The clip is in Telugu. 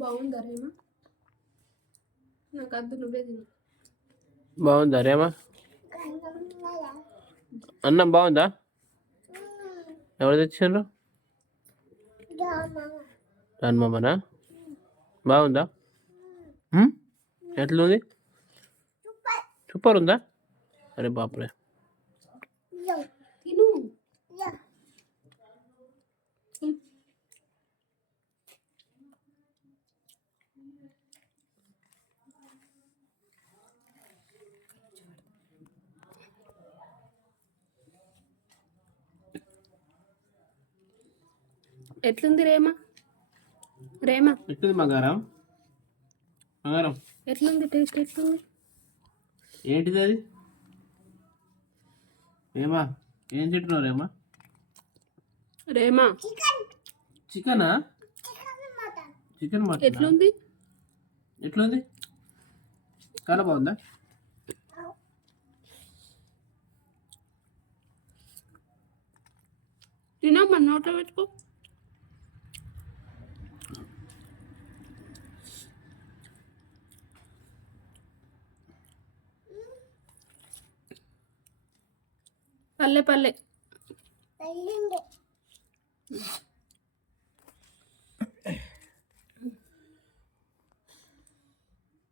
బాగుందా రేమా? నాకు అద్దు, నువ్వే తిను. బాగుందా రేమా? అన్నం బాగుందా? ఎవరు తెచ్చిండ్రు? రాన్మమ్మనా? బాగుందా? ఎట్లుంది? సూపర్ ఉందా? అరే బాపురే. తిను. ఎట్లుంది రేమా? రేమా ఎట్లుంది బంగారం? బంగారం ఎట్లుంది? టేస్ట్ ఎట్లుంది? ఏంటిది అది? రేమా ఏం తింటున్నావు రేమా? రేమా చికెనా? చికెన్ మటన్ ఎట్లుంది? ఎట్లుంది? చాలా బాగుందా? తినమ్మా, నోట్లో పెట్టుకో. పల్లె పల్లె